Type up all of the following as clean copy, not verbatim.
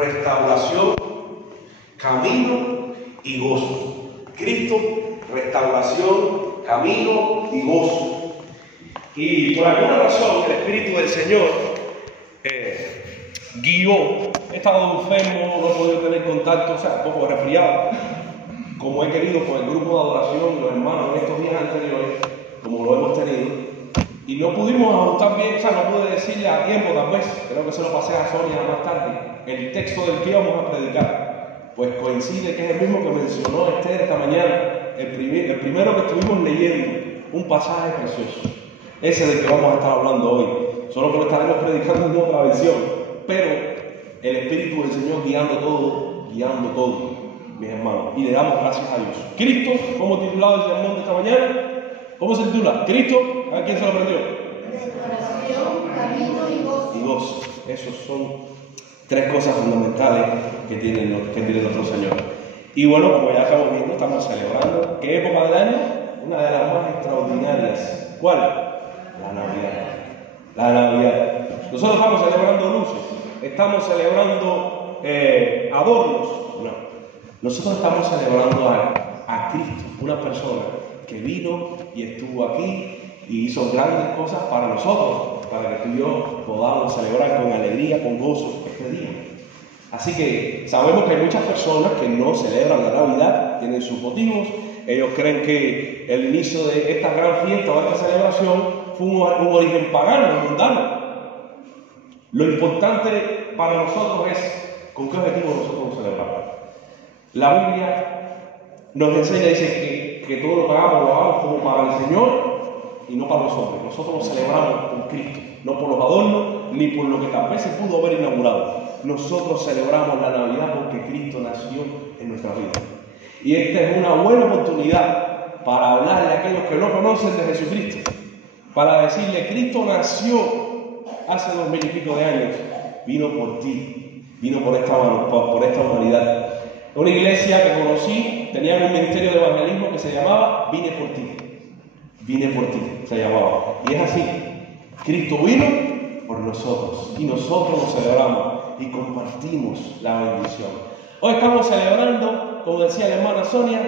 restauración, camino y gozo. Cristo, restauración, camino y gozo. Y por alguna razón el Espíritu del Señor guió. He estado enfermo, no he podido tener contacto, o sea, un poco resfriado, como he querido con el grupo de adoración y los hermanos en estos días anteriores, como lo hemos tenido. Y no pudimos ajustar bien, o sea, no pude decirle a tiempo tal vez, creo que se lo pasé a Sonia más tarde, el texto del que íbamos a predicar. Pues coincide que es el mismo que mencionó Esther esta mañana, el primero que estuvimos leyendo, un pasaje precioso. Ese del que vamos a estar hablando hoy, solo que lo estaremos predicando en otra versión, pero el Espíritu del Señor guiando todo, mis hermanos, y le damos gracias a Dios. Cristo, como titulado el sermón de esta mañana, ¿cómo se titula? Cristo, ¿a quién se lo aprendió? Restauración, camino y gozo. Y gozo. Esos son tres cosas fundamentales que tiene nuestro Señor. Y bueno, como ya estamos viendo, estamos celebrando. ¿Qué época del año? Una de las más extraordinarias. ¿Cuál? La Navidad. La Navidad. Nosotros estamos celebrando luces, estamos celebrando adornos. No. Nosotros estamos celebrando a Cristo, una persona que vino y estuvo aquí y hizo grandes cosas para nosotros, para que tú y yo podamos celebrar con alegría, con gozo este día. Así que sabemos que hay muchas personas que no celebran la Navidad, tienen sus motivos. Ellos creen que el inicio de esta gran fiesta o de esta celebración fue un origen pagano, mundano. Lo importante para nosotros es con qué objetivo nosotros lo celebramos. La Biblia nos enseña, dice que todo lo que hagamos lo hagamos como para el Señor y no para los hombres. Nosotros lo celebramos con Cristo, no por los adornos ni por lo que tal vez se pudo haber inaugurado. Nosotros celebramos la Navidad porque Cristo nació en nuestra vida. Y esta es una buena oportunidad para hablarle a aquellos que no conocen de Jesucristo, para decirle: Cristo nació hace 2000 y pico de años, vino por ti, vino por esta humanidad. Una iglesia que conocí tenía un ministerio de evangelismo que se llamaba Vine por ti, se llamaba. Y es así, Cristo vino por nosotros y nosotros lo celebramos y compartimos la bendición. Hoy estamos celebrando, como decía la hermana Sonia,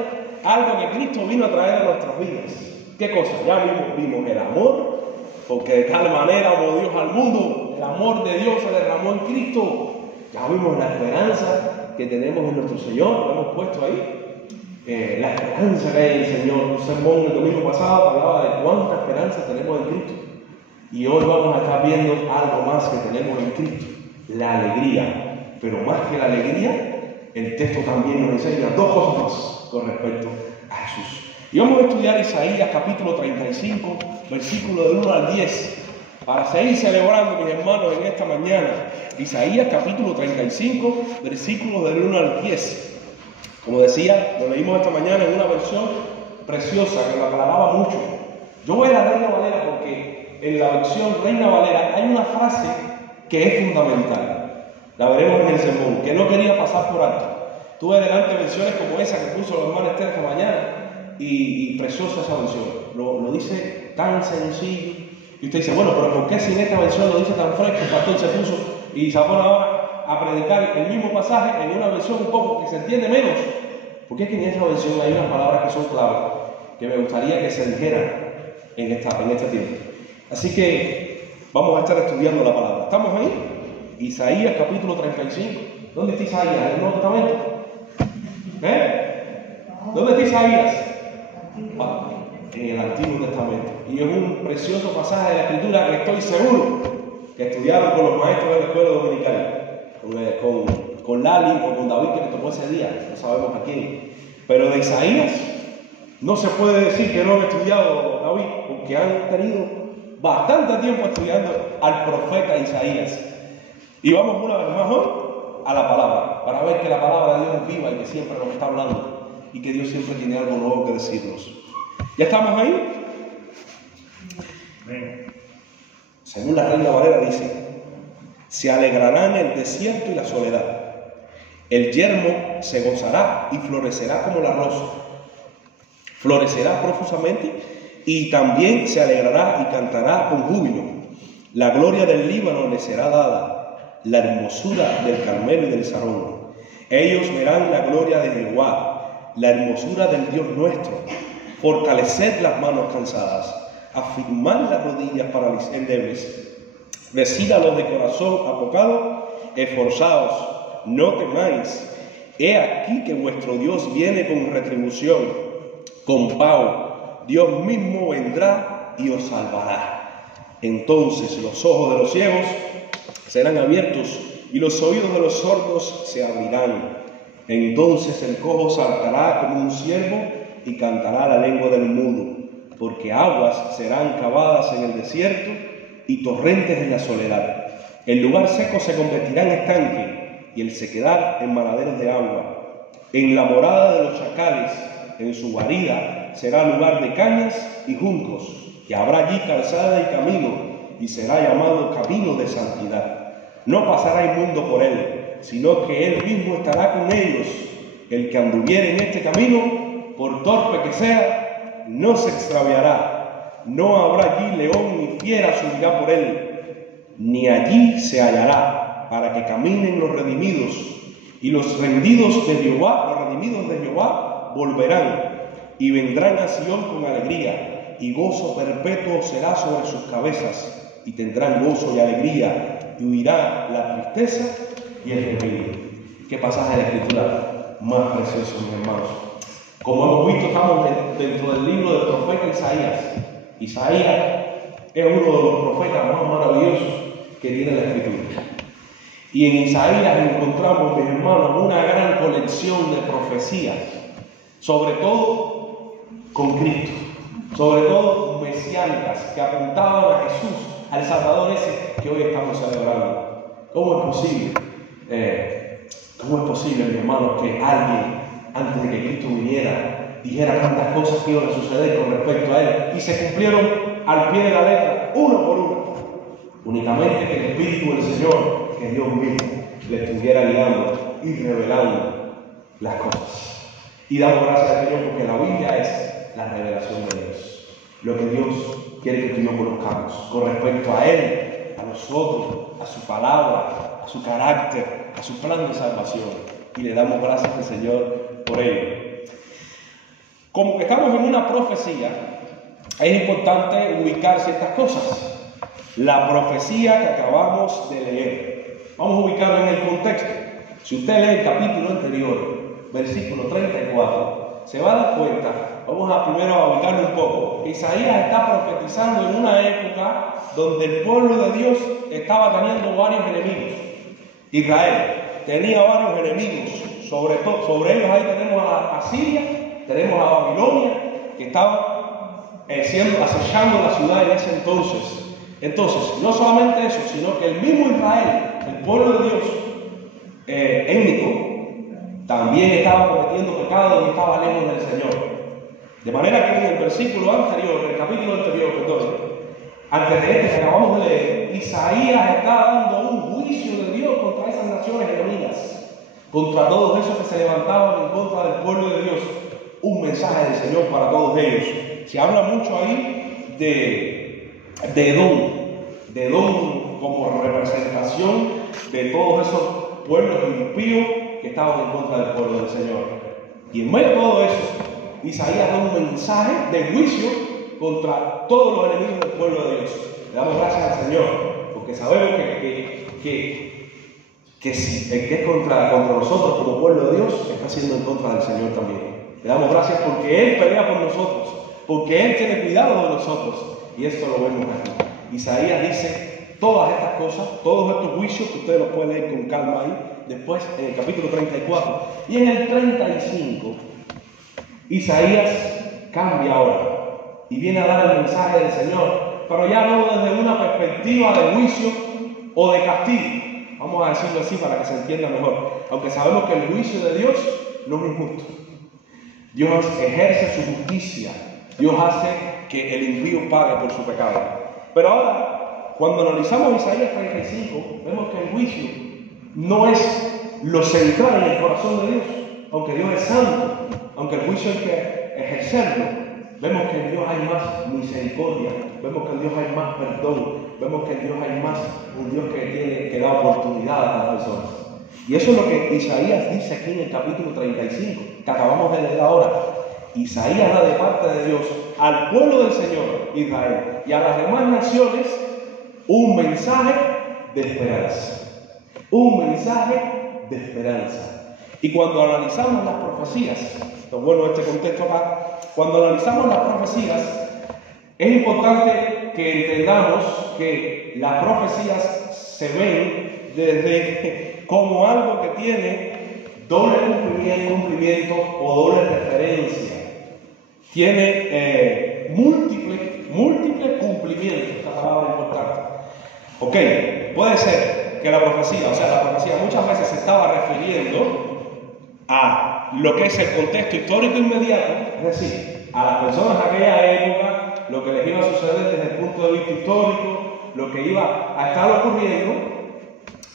algo que Cristo vino a traer a nuestras vidas. ¿Qué cosa? Ya vimos el amor, porque de tal manera amó Dios al mundo, el amor de Dios se derramó en Cristo. Ya vimos la esperanza que tenemos en nuestro Señor, lo hemos puesto ahí. La esperanza que hay en el Señor. Un sermón el domingo pasado hablaba de cuánta esperanza tenemos en Cristo. Y hoy vamos a estar viendo algo más que tenemos en Cristo: la alegría. Pero más que la alegría, el texto también nos enseña dos cosas más con respecto a Jesús. Y vamos a estudiar Isaías capítulo 35, versículo del 1 al 10. Para seguir celebrando, mis hermanos, en esta mañana. Isaías capítulo 35, versículos del 1 al 10. Como decía, lo leímos esta mañana en una versión preciosa que lo aclaraba mucho. Yo voy a la Reina Valera porque en la versión Reina Valera hay una frase que es fundamental. La veremos en el sermón, que no quería pasar por alto. Tuve delante versiones como esa que puso la hermana Esther esta mañana y preciosa esa versión. Lo dice tan sencillo. Y usted dice: bueno, pero ¿por qué si en esta versión lo dice tan fresco? El pastor se puso y se pone ahora a predicar el mismo pasaje en una versión un poco que se entiende menos. Porque es que en esa versión hay unas palabras que son claves, que me gustaría que se dijeran en este tiempo. Así que vamos a estar estudiando la palabra. ¿Estamos ahí? Isaías capítulo 35. ¿Dónde está Isaías? ¿En el Nuevo Testamento? ¿Dónde está Isaías? En el Antiguo Testamento. Y es un precioso pasaje de la Escritura que estoy seguro que estudiaron con los maestros de la escuela dominical, con Lali o con David, que le tocó ese día, no sabemos a quién. Pero de Isaías no se puede decir que no han estudiado, David, porque han tenido bastante tiempo estudiando al profeta Isaías. Y vamos una vez más hoy a la palabra, para ver que la palabra de Dios es viva y que siempre nos está hablando y que Dios siempre tiene algo nuevo que decirnos. ¿Ya estamos ahí? Según la Reina Valera dice: se alegrará en el desierto y la soledad. El yermo se gozará y florecerá como la rosa. Florecerá profusamente y también se alegrará y cantará con júbilo. La gloria del Líbano le será dada. la hermosura del Carmelo y del Sarón. Ellos verán la gloria de Jehová, la hermosura del Dios nuestro. Fortaleced las manos cansadas, afirmad las rodillas para endebles. Decid a los de corazón apocado, esforzaos, no temáis. He aquí que vuestro Dios viene con retribución, con pago. Dios mismo vendrá y os salvará. Entonces los ojos de los ciegos serán abiertos y los oídos de los sordos se abrirán. Entonces el cojo saltará como un ciervo y cantará la lengua del mudo, porque aguas serán cavadas en el desierto y torrentes en la soledad. El lugar seco se convertirá en estanque y el sequedal en manaderos de agua. En la morada de los chacales, en su guarida, será lugar de cañas y juncos, y habrá allí calzada y camino, y será llamado camino de santidad. No pasará inmundo por él, sino que él mismo estará con ellos. El que anduviere en este camino, por torpe que sea, no se extraviará. No habrá allí león ni fiera subirá por él, ni allí se hallará, para que caminen los redimidos. Y los rendidos de Jehová, los redimidos de Jehová, volverán y vendrán a Sion con alegría, y gozo perpetuo será sobre sus cabezas, y tendrán gozo y alegría, y huirá la tristeza y el gemido. ¿Qué pasaje de la Escritura más precioso, mis hermanos? Como hemos visto, estamos dentro del libro del profeta Isaías. Isaías es uno de los profetas más maravillosos que tiene la Escritura. Y en Isaías encontramos, mis hermanos, una gran colección de profecías, sobre todo con Cristo, sobre todo mesiánicas, que apuntaban a Jesús, al Salvador ese que hoy estamos celebrando. ¿Cómo es posible? ¿Cómo es posible, mis hermanos, que alguien, antes de que Cristo viniera, dijera tantas cosas que iban a suceder con respecto a Él, y se cumplieron al pie de la letra, uno por uno? Únicamente que el Espíritu del Señor, que Dios mismo, le estuviera guiando y revelando las cosas. Y damos gracias al Señor porque la Biblia es la revelación de Dios. Lo que Dios quiere que tú y yo conozcamos con respecto a Él, a nosotros, a su palabra, a su carácter, a su plan de salvación. Y le damos gracias al Señor por ello. Como que estamos en una profecía, es importante ubicar ciertas cosas. La profecía que acabamos de leer, vamos a ubicarlo en el contexto. Si usted lee el capítulo anterior, versículo 34, se va a dar cuenta, vamos a primero ubicarlo un poco. Isaías está profetizando en una época donde el pueblo de Dios estaba teniendo varios enemigos. Israel tenía varios enemigos, sobre ellos ahí tenemos a Asiria, tenemos a Babilonia, que estaban acechando la ciudad en ese entonces. Entonces, no solamente eso, sino que el mismo Israel, el pueblo de Dios, étnico, también estaba cometiendo pecado y estaba lejos del Señor. De manera que en el versículo anterior, en el capítulo anterior, antes de este que acabamos de leer, Isaías está dando un juicio de Dios contra esas naciones enemigas, contra todos esos que se levantaban en contra del pueblo de Dios. Un mensaje del Señor para todos ellos. Se habla mucho ahí de Edom como representación de todos esos pueblos impíos que estaban en contra del pueblo del Señor. Y en medio de todo eso, Isaías da un mensaje de juicio contra todos los enemigos del pueblo de Dios. Le damos gracias al Señor, porque sabemos que si el que es contra nosotros como pueblo de Dios, está siendo en contra del Señor también. Le damos gracias porque Él pelea por nosotros, porque Él tiene cuidado de nosotros. Y esto lo vemos aquí. Isaías dice todas estas cosas, todos estos juicios, que ustedes los pueden leer con calma ahí, después en el capítulo 34. Y en el 35, Isaías cambia ahora y viene a dar el mensaje del Señor, pero ya no desde una perspectiva de juicio o de castigo. Vamos a decirlo así para que se entienda mejor. Aunque sabemos que el juicio de Dios no es injusto. Dios ejerce su justicia. Dios hace que el impío pague por su pecado. Pero ahora, cuando analizamos Isaías 35, vemos que el juicio no es lo central en el corazón de Dios. Aunque Dios es santo, aunque el juicio hay que ejercerlo, vemos que en Dios hay más misericordia, vemos que en Dios hay más perdón, vemos que en Dios hay más un Dios que da oportunidad a las personas. Y eso es lo que Isaías dice aquí en el capítulo 35, que acabamos de leer ahora. Isaías da de parte de Dios al pueblo del Señor, Israel, y a las demás naciones un mensaje de esperanza. Un mensaje de esperanza. Y cuando analizamos las profecías, lo bueno de este contexto acá, cuando analizamos las profecías, es importante que entendamos que las profecías se ven desde como algo que tiene doble cumplimiento o doble referencia. Tiene múltiples cumplimientos. Esta palabra es importante. Ok, puede ser que la profecía muchas veces se estaba refiriendo a lo que es el contexto histórico inmediato, es decir, a las personas de aquella época, lo que les iba a suceder desde el punto de vista histórico, lo que iba a estar ocurriendo,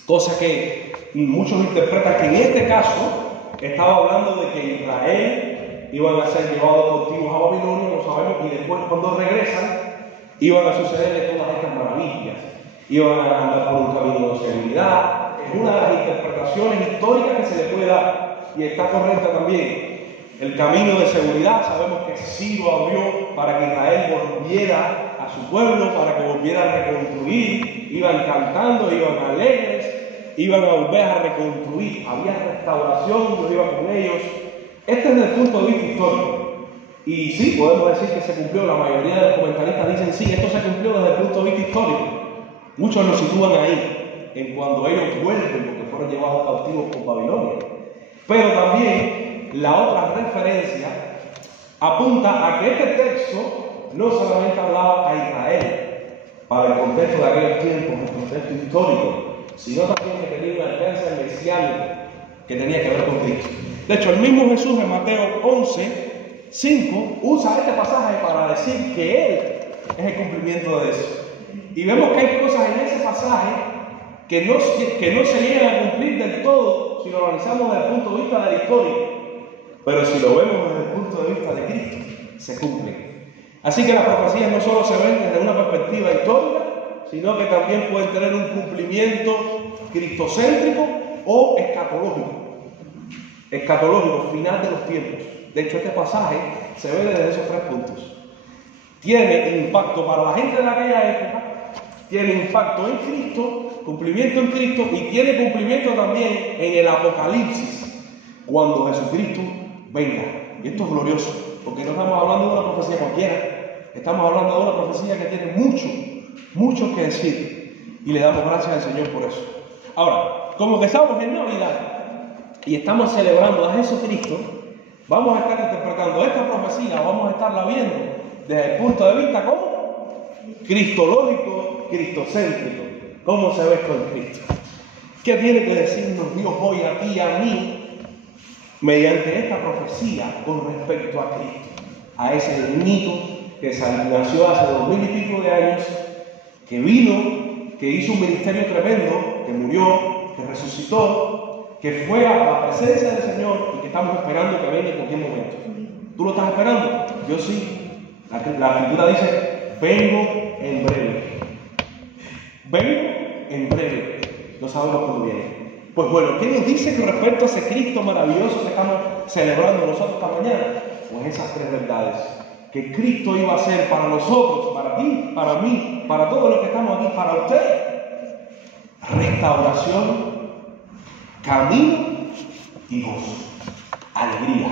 cosa que muchos interpretan que en este caso estaba hablando de que Israel iban a ser llevados cautivos a Babilonia, no sabemos, y después cuando regresan iban a suceder todas estas maravillas, iban a andar por un camino de seguridad. Es una de las interpretaciones históricas que se le puede dar, y está correcta también. El camino de seguridad, sabemos que sí lo abrió para que Israel volviera a su pueblo, para que volviera a reconstruir. Iban cantando, iban alegres, iban a volver a reconstruir. Había restauración, Dios iba con ellos. Este es desde el punto de vista histórico. Y sí, podemos decir que se cumplió. La mayoría de los comentaristas dicen sí, esto se cumplió desde el punto de vista histórico. Muchos lo sitúan ahí, en cuando ellos vuelven, porque fueron llevados cautivos por Babilonia. Pero también la otra referencia apunta a que este texto no solamente hablaba a Israel para el contexto de aquellos tiempos, el contexto histórico, sino también que tenía una alcance mesiánico que tenía que ver con Cristo. De hecho, el mismo Jesús en Mateo 11:5 usa este pasaje para decir que Él es el cumplimiento de eso. Y vemos que hay cosas en ese pasaje que no se llegan a cumplir del todo si lo analizamos desde el punto de vista de la historia. Pero si lo vemos desde el punto de vista de Cristo, se cumplen. Así que las profecías no solo se ven desde una perspectiva histórica, sino que también pueden tener un cumplimiento cristocéntrico o escatológico. Escatológico, final de los tiempos. De hecho, este pasaje se ve desde esos tres puntos. Tiene impacto para la gente de aquella época, tiene impacto en Cristo, cumplimiento en Cristo, y tiene cumplimiento también en el Apocalipsis, cuando Jesucristo venga. Y esto es glorioso, porque no estamos hablando de una profecía cualquiera, estamos hablando de una profecía que tiene mucho que decir, y le damos gracias al Señor por eso. Ahora, como que estamos en Navidad y estamos celebrando a Jesucristo, vamos a estar interpretando esta profecía, vamos a estarla viendo desde el punto de vista ¿cómo? Cristológico, cristocéntrico. ¿Cómo se ve con Cristo? ¿Qué tiene que decirnos Dios hoy a ti y a mí mediante esta profecía con respecto a Cristo? A ese niño que nació hace 2000 y pico de años, que vino, que hizo un ministerio tremendo, que murió, que resucitó, que fue a la presencia del Señor y que estamos esperando que venga en cualquier momento. ¿Tú lo estás esperando? Yo sí. La Escritura dice, vengo en breve. Vengo en breve. No sabemos cuándo viene. Pues bueno, ¿qué nos dice con respecto a ese Cristo maravilloso que estamos celebrando nosotros esta mañana? Pues esas tres verdades. Que Cristo iba a ser para nosotros, para ti, para mí, para todos los que estamos aquí, para usted. Restauración, camino y gozo. Alegría.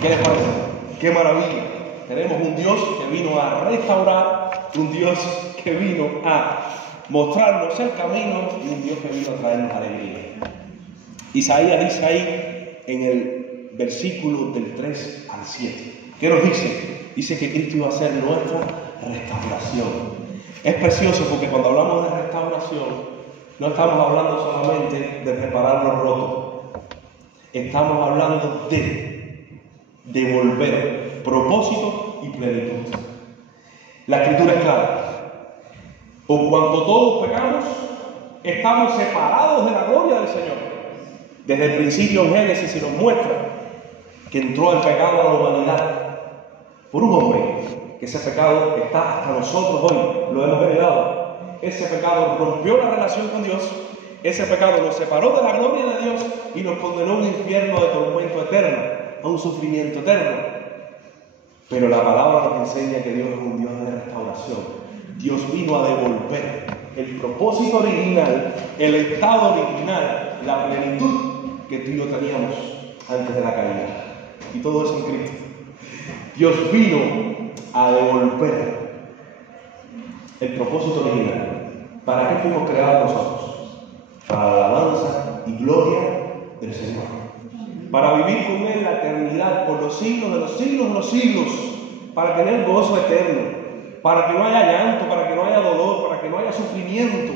¿Qué les parece? ¡Qué maravilla! Tenemos un Dios que vino a restaurar, un Dios que vino a mostrarnos el camino y un Dios que vino a traernos alegría. Isaías dice ahí en el versículo del 3 al 7. ¿Qué nos dice? Dice que Cristo iba a ser nuestra restauración. Es precioso porque cuando hablamos de restauración no estamos hablando solamente de reparar lo roto. Estamos hablando de devolver propósito y plenitud. La Escritura es clara. Por cuanto todos pecamos, estamos separados de la gloria del Señor. Desde el principio en Génesis se nos muestra que entró el pecado a la humanidad por un hombre, que ese pecado está hasta nosotros hoy, lo hemos heredado. ese pecado rompió la relación con Dios, ese pecado nos separó de la gloria de Dios y nos condenó a un infierno de tormento eterno, a un sufrimiento eterno. Pero la palabra nos enseña que Dios es un Dios de restauración. Dios vino a devolver el propósito original, el estado original, la plenitud que tú y yo teníamos antes de la caída. Y todo eso en Cristo. Dios vino a devolver el propósito original. ¿Para qué fuimos creados nosotros? Para la alabanza y gloria del Señor. Para vivir con Él la eternidad por los siglos de los siglos de los siglos. Para tener gozo eterno. Para que no haya llanto, para que no haya dolor, para que no haya sufrimiento.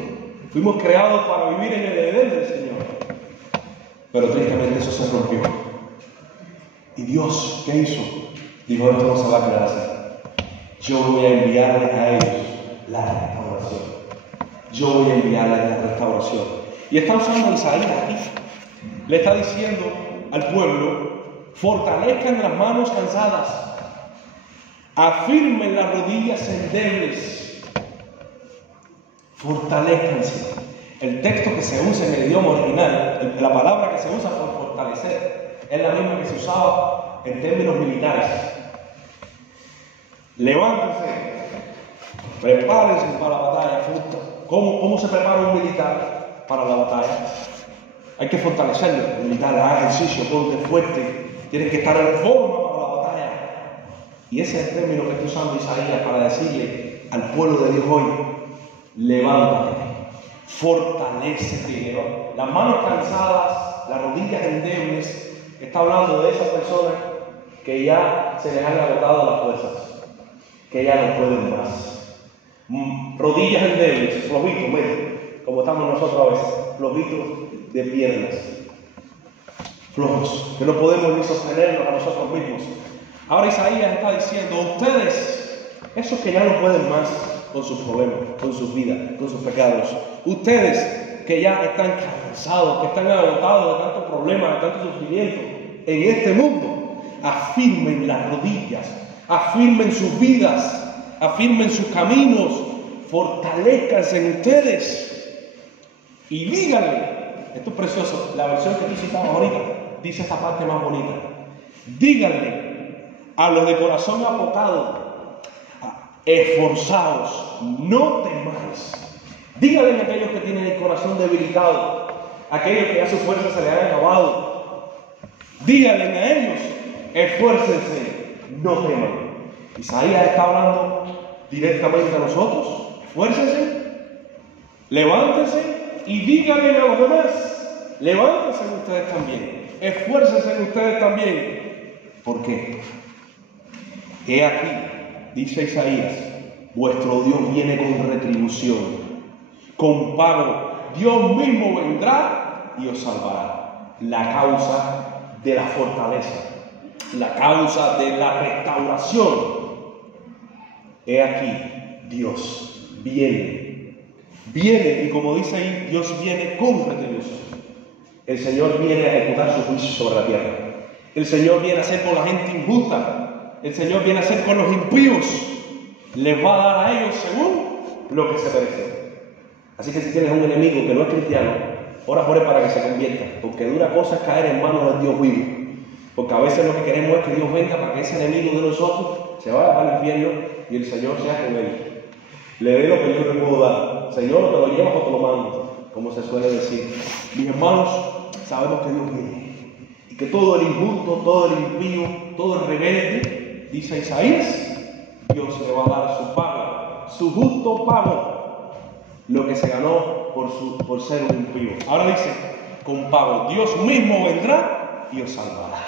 Fuimos creados para vivir en el Edén del Señor. Pero tristemente eso se rompió. ¿Y Dios qué hizo? Dijo, esto no se va a quedar así. Yo voy a enviarles a ellos la restauración. Yo voy a enviarles la restauración. Y está usando Isaías aquí. Le está diciendo al pueblo, fortalezcan las manos cansadas, afirmen las rodillas endebles, fortalezcanse. El texto que se usa en el idioma original, la palabra que se usa por fortalecer, es la misma que se usaba en términos militares. Levántense, prepárense para la batalla. ¿Cómo se prepara un militar para la batalla? Hay que fortalecerlo. El militar, haga ejercicio, ponte fuerte, tienes que estar en forma para la batalla. Y ese es el término que está usando Isaías para decirle al pueblo de Dios hoy: levántate, fortalécete, las manos cansadas, las rodillas endebles. Está hablando de esas personas que ya se les han agotado las fuerzas, que ya no pueden más. Rodillas endebles, flojitos, como estamos nosotros a veces, flojitos de piernas, flojos, que no podemos ni sostenernos a nosotros mismos. Ahora Isaías está diciendo, ustedes, esos que ya no pueden más con sus problemas, con sus vidas, con sus pecados, ustedes que ya están cansados, que están agotados de tantos problemas, de tanto sufrimiento en este mundo, afirmen las rodillas, afirmen sus vidas, afirmen sus caminos, fortalezcanse en ustedes y díganle, esto es precioso, la versión que tú citabas ahorita dice esta parte más bonita, díganle a los de corazón apocado, esforzaos, no temáis. Díganle a aquellos que tienen el corazón debilitado, a aquellos que ya su fuerza se les ha acabado, díganle a ellos, esfuércense, no teman. Isaías está hablando directamente a nosotros. Esfuércense, levántense y díganle a los demás, levántense ustedes también, esfuércense ustedes también. ¿Por qué? He aquí, dice Isaías, vuestro Dios viene con retribución, con pago. Dios mismo vendrá y os salvará. La causa de la fortaleza, la causa de la restauración. He aquí, Dios viene, y como dice ahí, Dios viene con retribución. El Señor viene a ejecutar su juicio sobre la tierra. El Señor viene a hacer con la gente injusta. El Señor viene a hacer con los impíos. Les va a dar a ellos según lo que se merece. Así que si tienes un enemigo que no es cristiano, ora por él para que se convierta, porque dura cosa es caer en manos de Dios vivo. Porque a veces lo que queremos es que Dios venga para que ese enemigo de nosotros se vaya para el infierno y el Señor sea con él. Le dé lo que yo le puedo dar. Señor, o te lo llevas o te lo mando, como se suele decir. Mis hermanos, sabemos que Dios viene y que todo el injusto, todo el impío, todo el rebelde, dice Isaías, Dios le va a dar su pago, su justo pago, lo que se ganó por ser un impío. Ahora dice, con pago, Dios mismo vendrá y os salvará.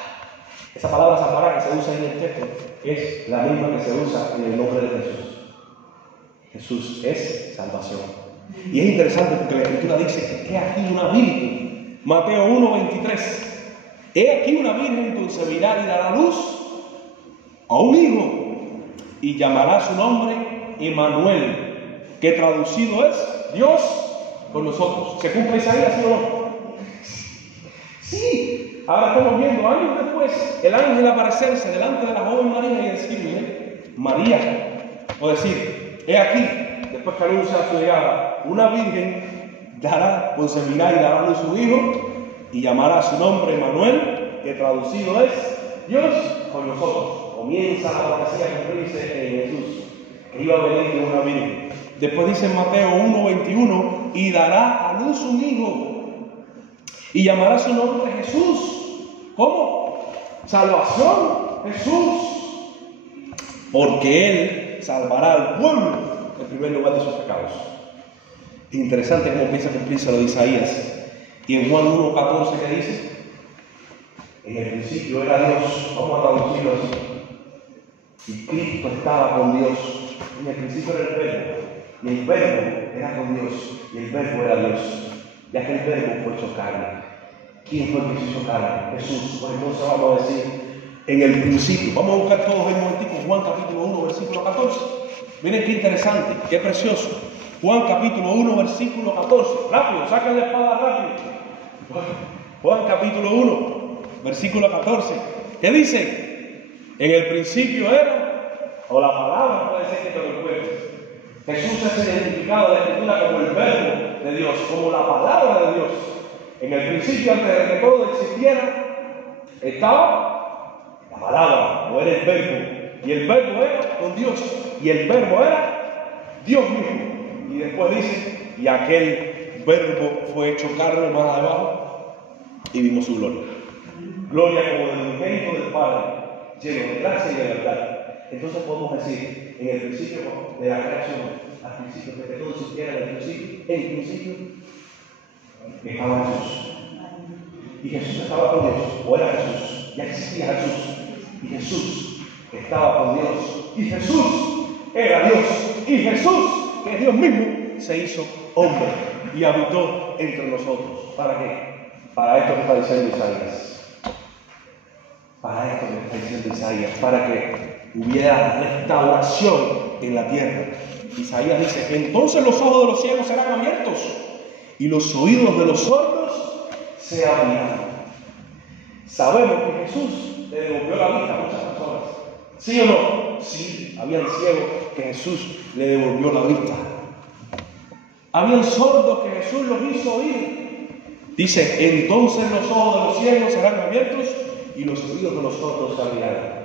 Esa palabra salvará que se usa en el texto es la misma que se usa en el nombre de Jesús. Jesús es salvación. Y es interesante porque la Escritura dice que he aquí una virgen. Mateo 1:23. He aquí una virgen concebirá y dará luz a un hijo y llamará su nombre Emmanuel, que traducido es Dios con nosotros. ¿Se cumple Isaías, sí o no? Sí. Ahora estamos viendo años después el ángel aparecerse delante de la joven María y decirle, María, o decir, he aquí, después que anuncia su llegada, una virgen concebirá y dará a luz su hijo y llamará su nombre Emmanuel, que traducido es Dios con nosotros. Comienza la profecía a cumplirse en Jesús, que iba a venir de una virgen. Después dice en Mateo 1:21, y dará a luz un hijo y llamará su nombre Jesús. ¿Cómo? Salvación, Jesús, porque Él salvará al pueblo en primer lugar de sus pecados. Interesante cómo piensa cumplirse lo de Isaías. Y en Juan 1:14, ¿qué dice? En el principio era Dios. Vamos a traducirlo así. Y Cristo estaba con Dios. En el principio era el verbo. Y el verbo era con Dios. Y el verbo era Dios. Ya que el verbo fue hecho carne. ¿Quién fue el que se hizo carne? Jesús. Pues entonces vamos a decir, en el principio. Vamos a buscar todos en un momentico. Juan capítulo 1, versículo 14. Miren qué interesante, qué precioso. Juan capítulo 1, versículo 14. Rápido, saquen la espada rápido. Juan capítulo 1, versículo 14. ¿Qué dice? En el principio era, o la palabra, puede ser que te lo encuentres. Jesús es identificado de la Escritura como el verbo de Dios, como la palabra de Dios. En el principio, antes de que todo existiera, estaba la palabra, o era el verbo. Y el verbo era con Dios. Y el verbo era Dios mismo. Y después dice, y aquel verbo fue hecho carne más abajo, y vimos su gloria. Gloria como del unigénito del Padre, lleno de gracia y de verdad. Entonces podemos decir, en el principio de la creación, al principio de que todo existiera, en el principio estaba Jesús. Y Jesús estaba con Dios, o era Jesús, ya existía Jesús. Y Jesús estaba con Dios. Y Jesús era Dios. Y Jesús, que es Dios mismo, se hizo hombre y habitó entre nosotros. ¿Para qué? Para esto que está diciendo Isaías. Para esto que está diciendo Isaías. Para que hubiera restauración en la tierra. Isaías dice, entonces los ojos de los ciegos serán abiertos y los oídos de los sordos se abrirán. Sabemos que Jesús le devolvió la vista a muchas personas. ¿Sí o no? Sí, habían ciegos que Jesús le devolvió la vista. Habían sordos que Jesús los hizo oír. Dice, entonces los ojos de los ciegos serán abiertos y los oídos de los sordos se abrirán.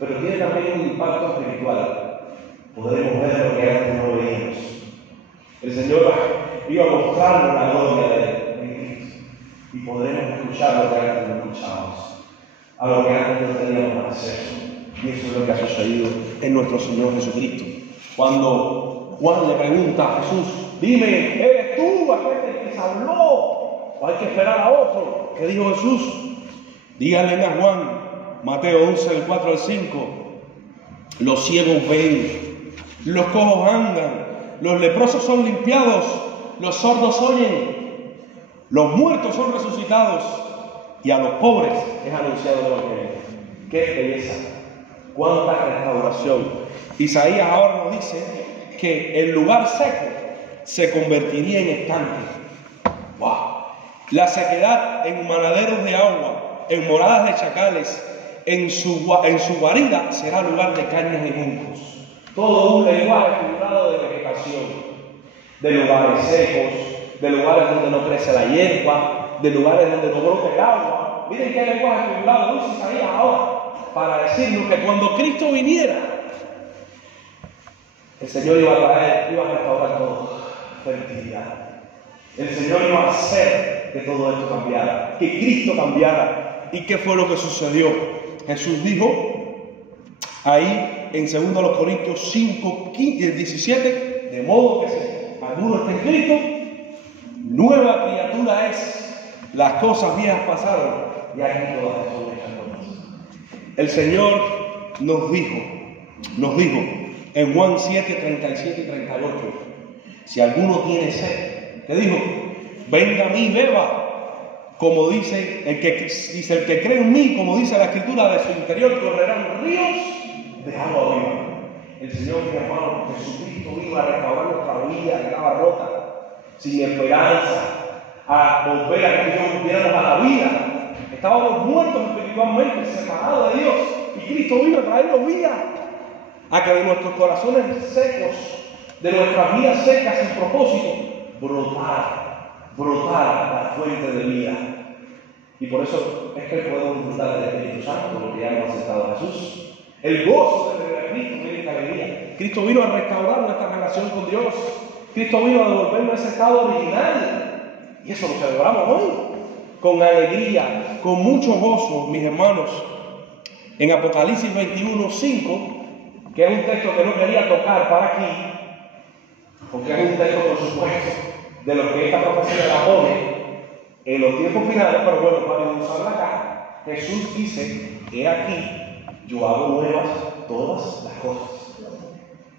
Pero tiene también un impacto espiritual. Podremos ver lo que antes no veíamos. El Señor iba a mostrarnos la gloria de Él en Cristo. Y podremos escuchar lo que antes no escuchábamos. A lo que antes no teníamos acceso. Y eso es lo que ha sucedido en nuestro Señor Jesucristo. Cuando Juan le pregunta a Jesús, dime, ¿eres tú aquel que se habló? ¿O hay que esperar a otro? ¿Qué dijo Jesús? Díganle a Juan, Mateo 11, del 4 al 5, los ciegos ven, los cojos andan, los leprosos son limpiados, los sordos oyen, los muertos son resucitados y a los pobres es anunciado el evangelio. ¡Qué belleza! ¡Cuánta restauración! Isaías ahora nos dice que el lugar seco se convertiría en estanque. ¡Wow! La sequedad en manaderos de agua, en moradas de chacales, en su guarida será lugar de cañas y juncos. Todo un lenguaje figurado de vegetación, de lugares secos, de lugares donde no crece la hierba, de lugares donde no brota el agua. Miren qué lenguaje figurado usa Isaías ahora para decirnos que cuando Cristo viniera, el Señor iba a traer, iba a restaurar todo, fertilidad. El Señor iba a hacer que todo esto cambiara, que Cristo cambiara. ¿Y qué fue lo que sucedió? Jesús dijo ahí en 2 Corintios 5, 17, de modo que si alguno está en Cristo, nueva criatura es. Las cosas viejas pasaron y aquí todas son hechas nuevas. El Señor nos dijo en Juan 7, 37 y 38, si alguno tiene sed, ¿qué dijo? Venga a mí y beba. Como dice el que cree en mí, como dice la Escritura, de su interior correrán ríos de agua viva. El Señor, mi hermano, Jesucristo vino a restaurar nuestra vida que estaba rota, sin esperanza, a volver a que Dios volviéramos a la vida. Estábamos muertos espiritualmente, separados de Dios, y Cristo vino a traernos vida, a que de nuestros corazones secos, de nuestras vidas secas sin propósito, brotar la fuente de vida. Y por eso es que podemos disfrutar del Espíritu Santo, porque ya hemos aceptado a Jesús. El gozo de tener a Cristo viene con alegría. Cristo vino a restaurar nuestra relación con Dios. Cristo vino a devolvernos ese estado original. Y eso lo celebramos hoy, con alegría, con mucho gozo, mis hermanos. En Apocalipsis 21:5, que es un texto que no quería tocar para aquí, porque es un texto, por supuesto, de lo que esta profecía la pone en los tiempos finales, pero bueno, para usarla acá, Jesús dice: he aquí, yo hago nuevas todas las cosas.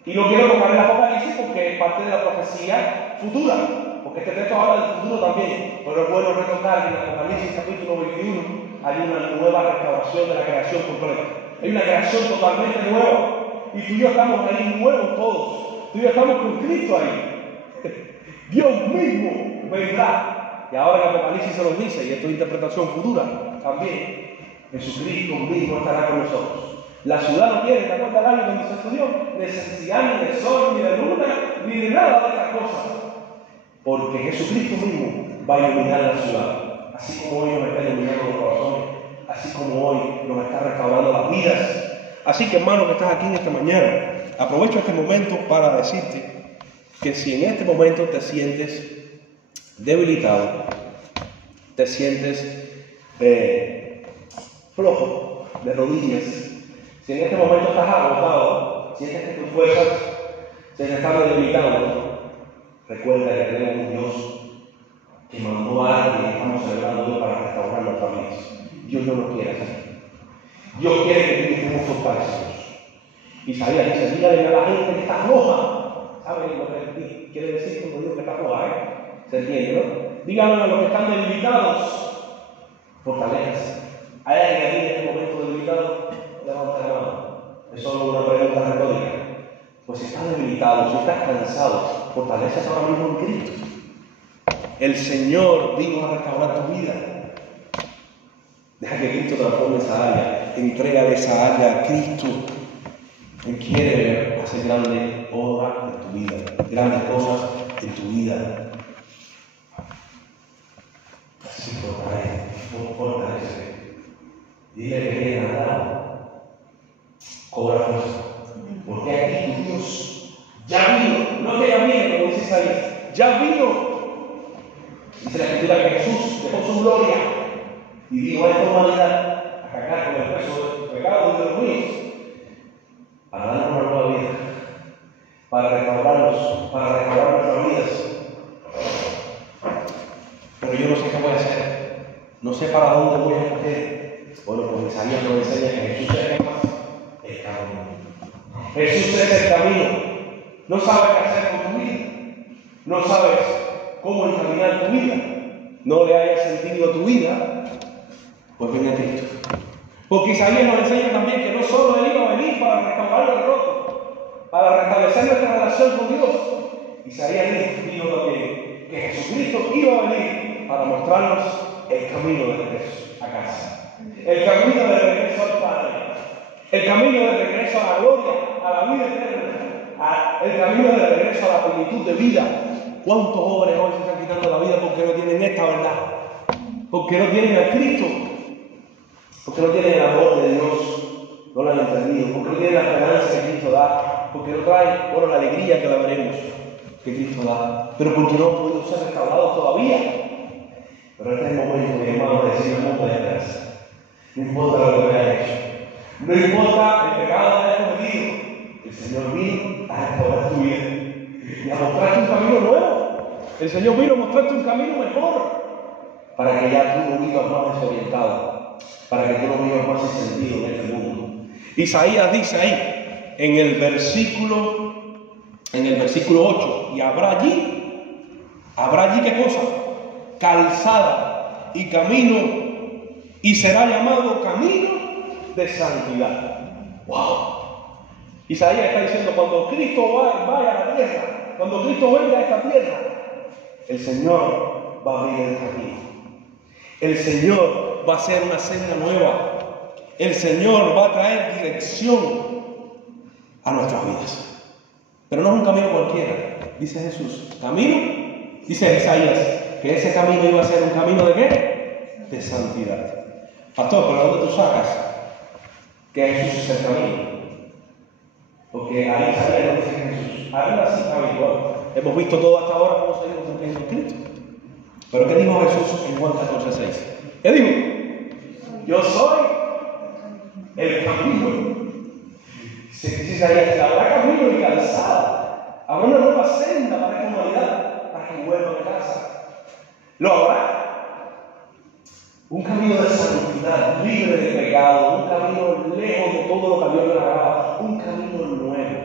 Y lo quiero tocar en Apocalipsis porque es parte de la profecía futura, porque este texto habla del futuro también, pero es bueno recordar que en Apocalipsis capítulo 21 hay una nueva restauración de la creación completa. Hay una creación totalmente nueva, y tú y yo estamos ahí nuevos todos. Tú y yo estamos con Cristo ahí. Dios mismo vendrá. Y ahora en Apocalipsis se nos dice, y esto es interpretación futura también, Jesucristo mismo estará con nosotros. La ciudad no tiene, ¿te acuerdas del año cuando se estudió? Necesidad ni de sol, ni de luna, ni de nada de estas cosas. Porque Jesucristo mismo va a iluminar la ciudad. Así como hoy nos está iluminando los corazones, así como hoy nos está restaurando las vidas. Así que, hermano, que estás aquí en esta mañana, aprovecho este momento para decirte que si en este momento te sientes debilitado, te sientes flojo de rodillas, si en este momento estás agotado, sientes que tus fuerzas se te están debilitando, recuerda que tenemos un Dios que mandó a alguien que estamos celebrando hoy para restaurar nuestras vidas. Dios no lo quiere hacer. Dios quiere que tú estemos fortalecidos. Isaías dice: dígale a la gente que está floja. ¿Saben lo que quiere decir cuando digo que está floja? ¿Se entiende, no? Díganle a los que están debilitados: fortalezcanse. ¿Hay alguien aquí en este momento debilitado? Levanta la mano. Es solo una pregunta retórica. Pues si estás debilitado, si estás cansado, fortaleces ahora mismo en Cristo. El Señor vino a restaurar tu vida. Deja que Cristo transforme esa área. Entrégale esa área a Cristo. Él quiere hacer grandes obras en tu vida, grandes cosas en tu vida. Así fortalece. Dile que viene al lado. Cobra fuerza. Porque aquí tu Dios ya vino. No que ya viene, como dice Isaías. Ya vino. Dice la Escritura que Jesús dejó su gloria y vino a esta humanidad a cargar con el peso del pecado y de los ruidos, para darnos una nueva vida, para restaurar nuestras vidas. Pero yo no sé qué voy a hacer, no sé para dónde voy a escoger. Bueno, pues Isaías nos enseña que Jesús es el camino. Jesús es el camino. No sabes qué hacer con tu vida, no sabes cómo encaminar tu vida, no le haya sentido a tu vida, pues ven a Cristo. Porque Isaías nos enseña también que no solo Él iba a venir para restaurar lo roto, para restablecer nuestra relación con Dios. Isaías dijo también que Jesucristo iba a venir para mostrarnos el camino de regreso a casa, el camino de regreso al Padre, el camino de regreso a la gloria, a la vida eterna, el camino de regreso a la plenitud de vida. ¿Cuántos jóvenes hoy se están quitando la vida porque no tienen esta verdad? Porque no tienen a Cristo, porque no tienen el amor de Dios, no lo han entendido, porque no tienen la esperanza que Cristo da, porque no traen, bueno, la alegría que la veremos que Cristo da, pero porque no han podido ser restaurados todavía. Pero este es el momento, mi hermano, de decir: no puede esperanza. No importa lo que me haya hecho, no importa el pecado que haya cometido, el Señor vino a restaurar tu vida y a mostrarte un camino nuevo. El Señor vino a mostrarte un camino mejor, para que ya tú no vivas más desorientado, para que tú no vivas más sin sentido en este mundo. Isaías dice ahí, en el versículo 8, y habrá allí ¿qué cosa? Calzada y camino, y será llamado camino de santidad. ¡Wow! Isaías está diciendo: cuando Cristo vaya a la tierra, cuando Cristo venga a esta tierra, el Señor va a abrir el camino. El Señor va a hacer una senda nueva. El Señor va a traer dirección a nuestras vidas. Pero no es un camino cualquiera, dice Jesús: camino Dice Isaías que ese camino iba a ser un camino ¿de qué? De santidad. Pastor, ¿pero dónde tú sacas que Jesús es el camino? Porque ahí Isaías no dice que Jesús. Hay una cita habitual. Hemos visto todo hasta ahora cómo seguimos entendiendo Cristo. Pero ¿qué dijo Jesús en Juan 14:6? ¿Qué dijo? Yo soy el camino. Si Isaías, habrá camino y calzada. Habrá una nueva senda para esta humanidad, para que vuelva a casa. Lo habrá. Un camino de santidad, libre de pecado, un camino lejos de todo lo que Dios le agrada, un camino nuevo.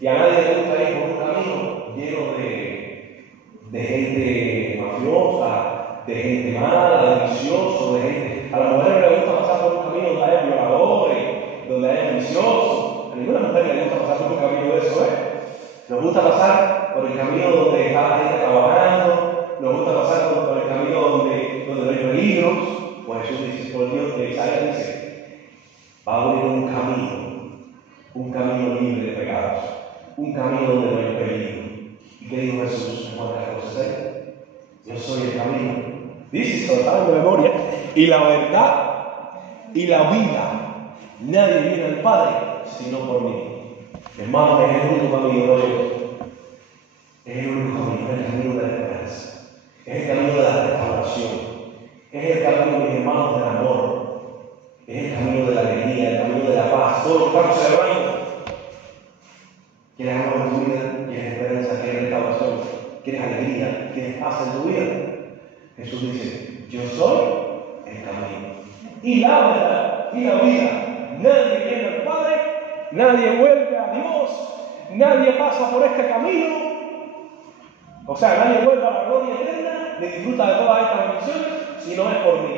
Y a nadie le gusta ir por un camino lleno de gente mafiosa, de gente mala, de viciosos, de gente. A las mujeres les gusta pasar por un camino donde hay violadores, donde hay viciosos. A ninguna mujer le gusta pasar por un camino de eso, Nos gusta pasar por el camino donde está la gente trabajando, nos gusta pasar por el camino donde no hay peligros. Pues Jesús dice, por Dios, que Isaías dice, va a venir un camino libre de pecados, un camino donde no hay peligro. ¿Y qué dijo Jesús en Juan 14:6? Yo soy el camino. Dice, se lo saben de memoria, y la verdad y la vida. Nadie viene al Padre sino por mí. Hermano, es el único camino, no yo. Es el único camino, es el camino de la esperanza. Es el camino de la restauración. Es el camino, mis hermanos, del amor. Es el camino de la alegría, el camino de la paz. Todos los estamos celebrando. ¿Quieres amor en tu vida? ¿Quieres esperanza? ¿Quieres restauración? ¿Quieres alegría? ¿Quieres paz en tu vida? Jesús dice, yo soy el camino. Y la verdad y la vida. Nadie viene al Padre, nadie vuelve a Dios, nadie pasa por este camino. O sea, nadie vuelve a la gloria eterna, ni disfruta de todas estas bendiciones, si no es por mí.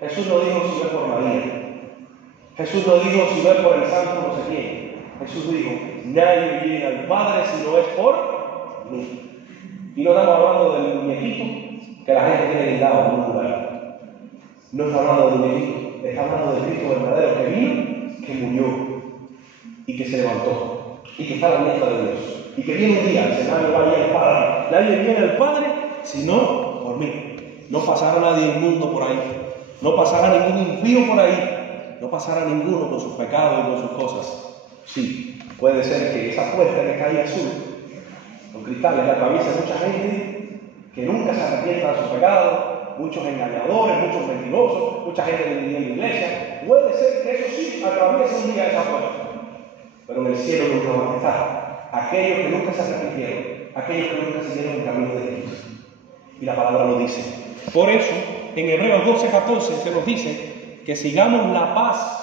Jesús no dijo si no es por María. Jesús no dijo si no es por el santo no sé quién. Jesús dijo, nadie viene al Padre si no es por mí. Y no estamos hablando del muñequito que la gente tiene guindado en un lugar. No está hablando del muñequito, está hablando del Cristo verdadero que vino, que murió y que se levantó y que está a la diestra de Dios y que viene un día, se nadie va a ir al Padre. Nadie viene al Padre sino por mí. No pasará nadie inmundo por ahí, no pasará ningún impío por ahí, no pasará ninguno con sus pecados y con sus cosas. Sí, puede ser que esa puerta que está ahí azul con cristales la atraviese mucha gente que nunca se arrepienta de sus pecados, muchos engañadores, muchos mentirosos, mucha gente que vivía en la iglesia. Puede ser que eso sí atraviese un día esa puerta, pero en el cielo nunca van a estar aquellos que nunca se arrepintieron, aquellos que nunca siguieron el camino de Cristo. Y la palabra lo dice. Por eso, en Hebreos 12:14 se nos dice que sigamos la paz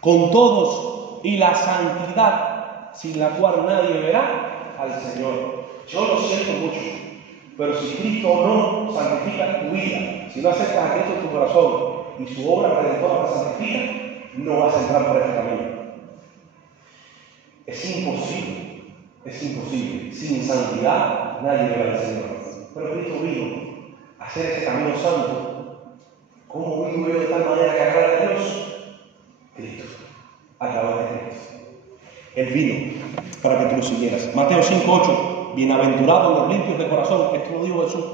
con todos y la santidad, sin la cual nadie verá al Señor. Yo lo siento mucho, pero si Cristo no santifica tu vida, si no aceptas a Cristo en tu corazón y su obra redentora te santifica, no vas a entrar por este camino. Es imposible. Sin santidad nadie verá al Señor. Pero Cristo vino a hacer ese camino santo. ¿Cómo vino yo de tal manera que agrade a Dios? Cristo, a través de Cristo. Él vino para que tú lo siguieras. Mateo 5:8, bienaventurados los limpios de corazón. Esto lo dijo Jesús,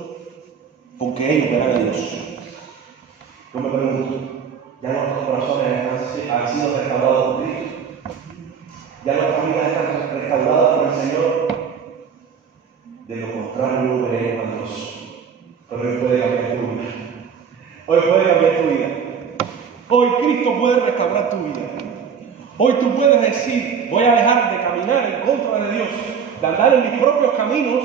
porque ellos verán a Dios. Yo me pregunto, ¿ya nuestros corazones han sido restaurados por Cristo? ¿Ya nuestras vidas están restauradas por el Señor? De lo contrario, no veremos a Dios. Pero hoy puede cambiar tu vida. Hoy puede cambiar tu vida. Hoy Cristo puede restaurar tu vida. Hoy tú puedes decir, voy a dejar de caminar en contra de Dios, de andar en mis propios caminos.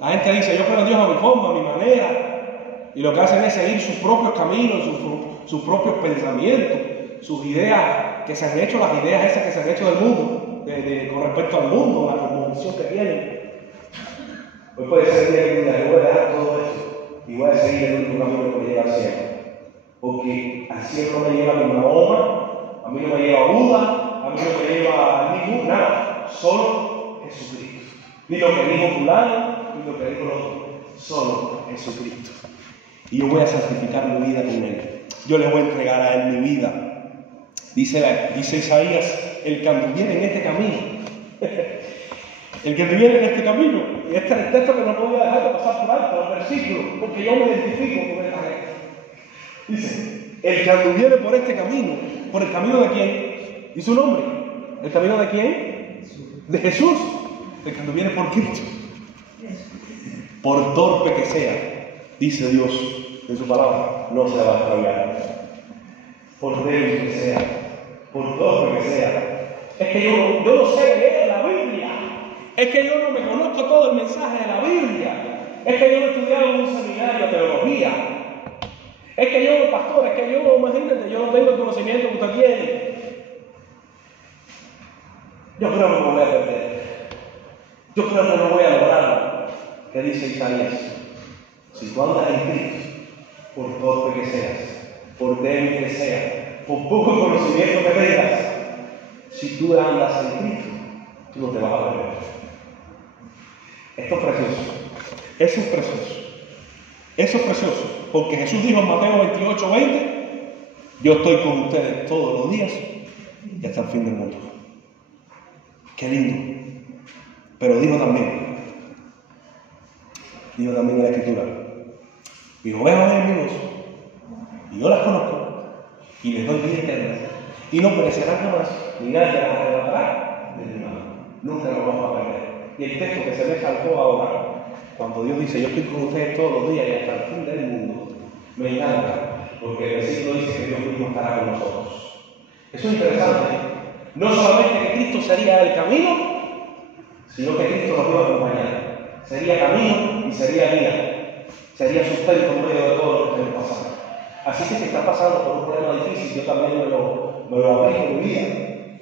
La gente dice, yo creo en Dios a mi forma, a mi manera. Y lo que hacen es seguir sus propios caminos, sus propios pensamientos, sus ideas que se han hecho, las ideas esas que se han hecho del mundo, con respecto al mundo, la cosmovisión que tienen. Hoy puede ser que yo voy a dejar todo eso y voy a seguir el único camino que me lleva al cielo. Porque al cielo no me lleva ni Mahoma, a mí no me lleva Buda, a mí no me lleva ningún nada, solo Jesucristo. Ni lo que dijo fulano, ni lo que dijo el otro, solo Jesucristo. Y yo voy a santificar mi vida con Él. Yo le voy a entregar a Él mi vida. Dice Isaías, el que anduviera en este camino, El que viene en este camino. Y este es el texto que no podía dejar de pasar por alto, los versículos, porque yo me identifico con esta gente. Dice, el que anduviere por este camino, ¿por el camino de quién? ¿Y su nombre? ¿El camino de quién? De Jesús. El que anduviere por Cristo. Por torpe que sea, dice Dios en su palabra, no se va a extraviar. Por débil que sea, por torpe que sea. Es que yo no sé leer la Biblia. Es que yo no me conozco todo el mensaje de la Biblia. Es que yo no he estudiado en un seminario de teología. Es que yo, pastor, es que yo, imagínate, yo no tengo el conocimiento que usted tiene. Yo creo que me voy a perder. Yo creo que no voy a lograrlo. ¿Qué dice Isaías? Si tú andas en Cristo, por torpe que seas, por débil que seas, por poco conocimiento que tengas, si tú andas en Cristo, tú no te vas a perder. Esto es precioso. Eso es precioso. Eso es precioso. Porque Jesús dijo en Mateo 28:20, yo estoy con ustedes todos los días y hasta el fin del mundo. Qué lindo. Pero dijo también en la Escritura, mis ovejas oyen mi voz, y yo las conozco, y les doy vida eterna, y no perecerán jamás, ni nadie las arrebatará de mi mano. Nunca nos vamos a perder. Y el texto que se me saltó ahora, cuando Dios dice, yo estoy con ustedes todos los días y hasta el fin del mundo, me encanta, porque el versículo dice que Dios mismo estará con nosotros. Eso es interesante. No solamente que Cristo sería el camino, sino que Cristo nos iba a acompañar. Sería camino y sería vida. Sería sustento en medio de todo lo que estemos pasando. Así que si está pasando por un problema difícil, yo también me lo aplico en mi vida.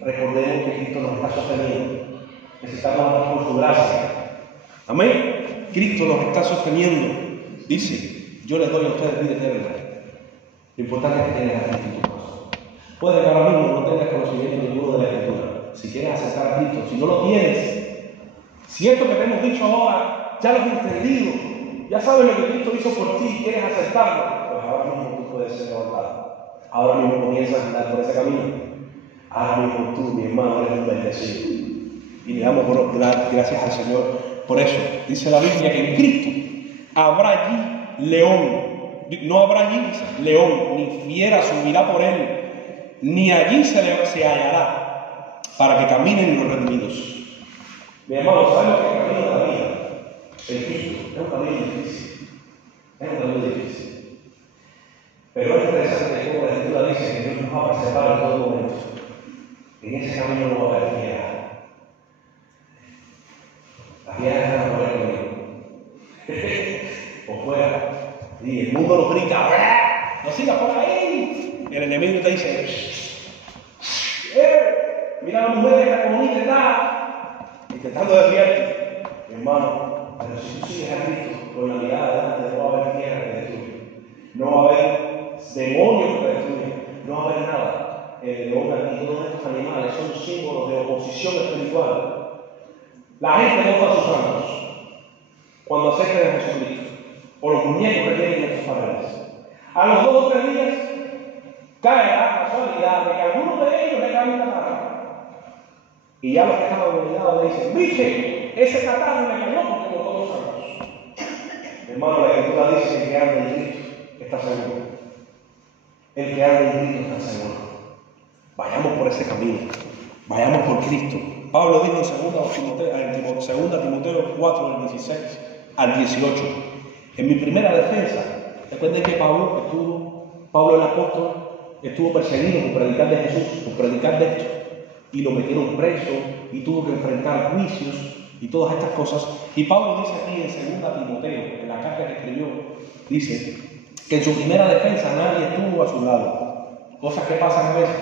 Recordemos que Cristo nos está sosteniendo. Necesitamos por su gracia. Amén. Cristo nos está sosteniendo. Dice, yo les doy a ustedes vida eterna. Lo importante es que tengas la Cristo en tu corazón. Puede que ahora mismo no tengas conocimiento ninguno de la Escritura. Si quieres aceptar a Cristo, si no lo tienes, si esto que te hemos dicho ahora ya lo has entendido, ya sabes lo que Cristo hizo por ti y quieres aceptarlo, pues ahora mismo tú puedes ser levantado. Ahora mismo comienzas a andar por ese camino. Ahora mismo tú, mi hermano, eres un bendecido. Y le damos gracias al Señor por eso. Dice la Biblia que en Cristo habrá allí león. No habrá allí león, ni fiera subirá por él, ni allí se hallará, para que caminen los redimidos. Mi hermano, ¿sabes lo que es el camino de la vida? El Cristo es un camino difícil. Es un camino difícil. Pero es interesante como la Escritura dice que Dios nos va a preservar en todo momento. En ese camino no va a haber fiera. Las fieras están a poner conmigo. O fuera. Y el mundo nos grita, no sigas por ahí. El enemigo te dice, mira a la mujer que está bonita, está intentando desviarte. Mi hermano, pero si tú sigues a Cristo con la mirada delante, no va a haber tierra que destruya. No va a haber demonios que destruyan. No va a haber nada. El león aquí, todos estos animales son símbolos de oposición espiritual. La gente no da sus santos cuando aceptan a Jesucristo. O los muñecos que tienen en sus paredes. A los 2 o 3 días cae la casualidad de que algunos de ellos le caen un catarro. Y ya los que están obligados le dicen, ¡Viche! Ese catarro me cayó porque no todos santos. Hermano, la Escritura dice que el que anda en Cristo está seguro. El que anda en Cristo está seguro. Vayamos por ese camino. Vayamos por Cristo. Pablo dijo en 2 Timoteo 4, del 16 al 18. En mi primera defensa, recuerden que Pablo el apóstol, estuvo perseguido por predicar de Jesús, por predicar de esto, y lo metieron preso, y tuvo que enfrentar juicios, y todas estas cosas. Y Pablo dice aquí en 2 Timoteo, en la carta que escribió, dice que en su primera defensa nadie estuvo a su lado. Cosas que pasan a veces.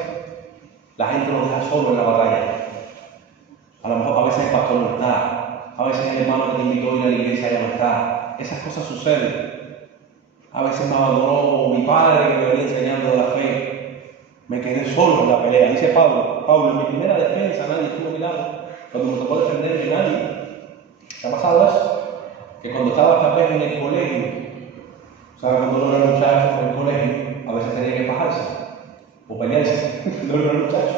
La gente nos deja solo en la batalla. A lo mejor a veces el pastor no está, a veces el hermano que te invitó a ir a la iglesia ya no está. Esas cosas suceden. A veces me abandonó mi padre que me venía enseñando de la fe. Me quedé solo en la pelea. Dice Pablo, en mi primera defensa nadie estuvo a mi lado. Cuando me tocó defender de nadie. ¿Te ha pasado eso? Que cuando estaba tal vez en el colegio, ¿sabes? Cuando uno era muchacho en el colegio, a veces tenía que bajarse o pelearse. No era muchacho.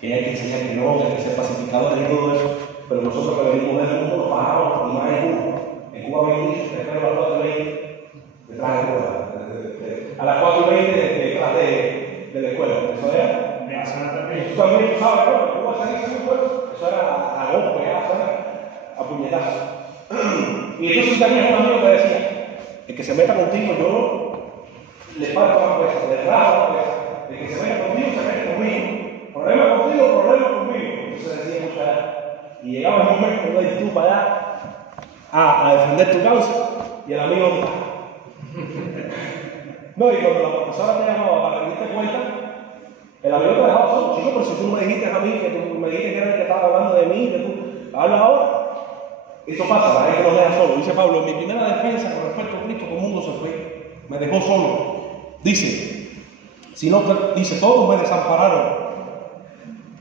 Que hay que enseñar que no, que hay que ser pacificador y todo eso. pero nosotros que venimos del mundo nos bajamos y más en Cuba. En Cuba venimos después de las 4:20 detrás de la escuela. A las 4:20 detrás de la escuela. Eso era. Tú también tú sabes, ¿no? En Cuba se dice eso era a golpe, a puñetazos. Y entonces también un amigo que decía: el que se meta contigo, yo le parto la cabeza, le rajo la cabeza. El que se meta contigo, se mete conmigo. Problema contigo, problema conmigo. Entonces decía mucho allá. Y llegaba el momento de ir tú para allá a defender tu causa y el amigo no. No, y cuando la profesora te llamaba para rendirte cuenta, el amigo te dejaba solo. Chico, pero si tú me dijiste a mí, que tú me dijiste que era el que estaba hablando de mí, que tú hablas ahora. Eso pasa, la gente nos deja solo. Dice Pablo: mi primera defensa con respecto a Cristo, todo el mundo se fue. Me dejó solo. Dice, todos me desampararon.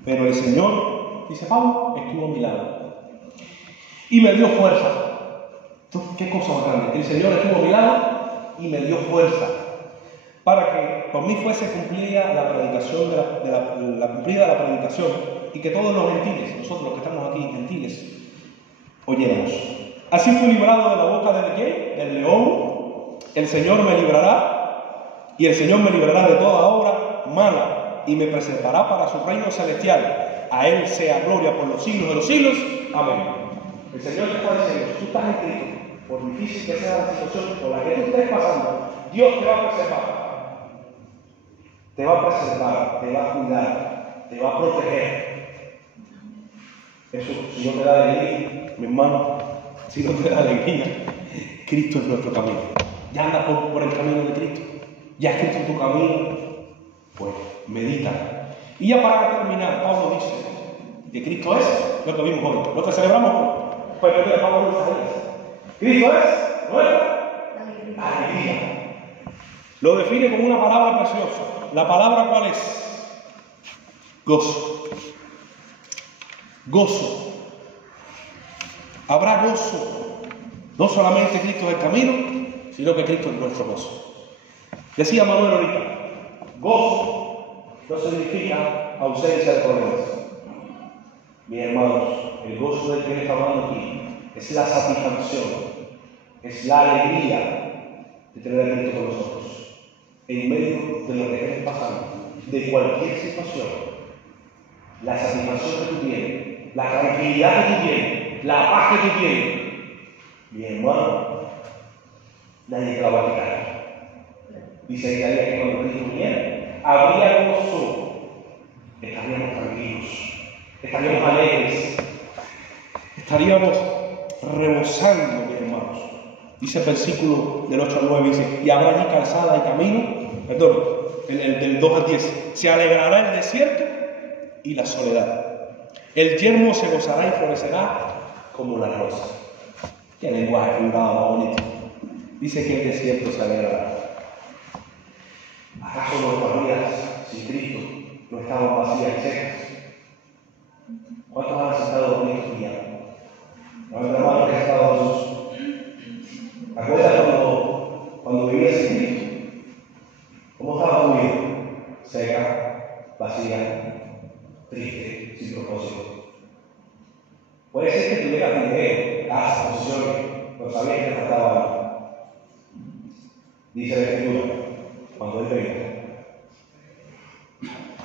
Pero el Señor, dice Pablo, estuvo a mi lado. Y me dio fuerza. Entonces, qué cosa más grande. El Señor estuvo a mi lado y me dio fuerza. Para que por mí fuese cumplida la predicación cumplida la predicación. Y que todos los gentiles, nosotros los que estamos aquí, gentiles, oyéramos. Así fui librado de la boca del león. El Señor me librará. Y el Señor me librará de toda obra mala. Y me preservará para su reino celestial. A Él sea gloria por los siglos de los siglos. Amén. El Señor te está diciendo: si tú estás en Cristo, por difícil que sea la situación por la que tú estés pasando, Dios te va a preservar. Te va a preservar, te va a cuidar, te va a proteger. Eso, si no te da alegría, mi hermano, si no te da alegría, Cristo es nuestro camino. Ya anda por el camino de Cristo. Ya es Cristo tu camino. Pues medita. Y ya para terminar, Pablo dice que Cristo es lo que vimos hoy, lo que celebramos hoy. Pues Pablo dice: Cristo es nuestra alegría. Lo define con una palabra preciosa. ¿La palabra cuál es? Gozo. Gozo. Habrá gozo. No solamente Cristo es el camino, sino que Cristo es nuestro gozo. Decía Manuel ahorita: gozo no significa ausencia de problemas. Mis hermanos, el gozo del que él está hablando aquí es la satisfacción, es la alegría de tener a Cristo con nosotros. En medio de lo que estés pasando, de cualquier situación, la satisfacción que tú tienes, la tranquilidad que tú tienes, la paz que tú tienes, mi hermano, nadie te la va a quitar. Dice Isaías que cuando Cristo viniera, habría gozo, estaríamos tranquilos, estaríamos alegres, estaríamos rebosando, mis hermanos. Dice el versículo del 8 al 9, dice: y habrá allí calzada y camino, del 2 al 10, se alegrará el desierto y la soledad. El yermo se gozará y florecerá como la rosa. Qué lenguaje figurado, bonito. Dice que el desierto se alegrará. ¿Acaso nuestras vidas sin Cristo no estaban vacías y secas? ¿Cuántos han aceptado a Cristo ya? Nuestra hermana que ha estado Jesús. ¿Te acuerdas cuando vivías sin Cristo? ¿Cómo estaba tu vida? Seca, vacía, triste, sin propósito. Puede ser que tuvieras dinero, casa, posiciones, pero sabías que faltaba algo. Dice la Escritura: cuando Él venga,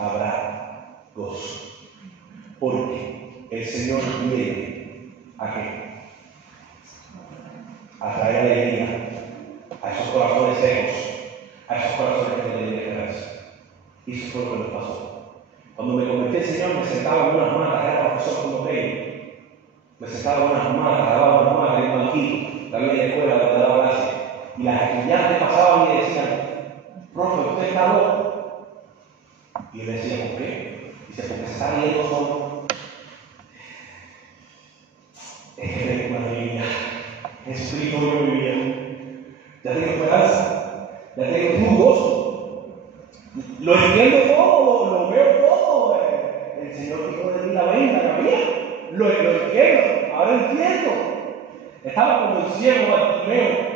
habrá gozo. Porque el Señor viene ¿a qué? A traer alegría a esos corazones secos, a esos corazones que no tienen esperanza. Y eso fue lo que nos pasó. Cuando me convertí al Señor, me sentaba en unas matas, era profesor como usted. Me sentaba en unas matas, grababa unas matas en un banquito, la vida de escuela donde daba clase. Y las estudiantes pasaban y decían: profe, ¿usted está loco? Y él decía: ¿por qué? Dice: porque se está riendo solo. Es que me alegría. Jesucristo vive mi vida. Ya tengo esperanza, ya tengo un gozo. Lo entiendo todo, lo veo todo. El Señor quitó de mí la venda, la mía. Lo entiendo, ahora entiendo. Estaba como el ciego Bartimeo.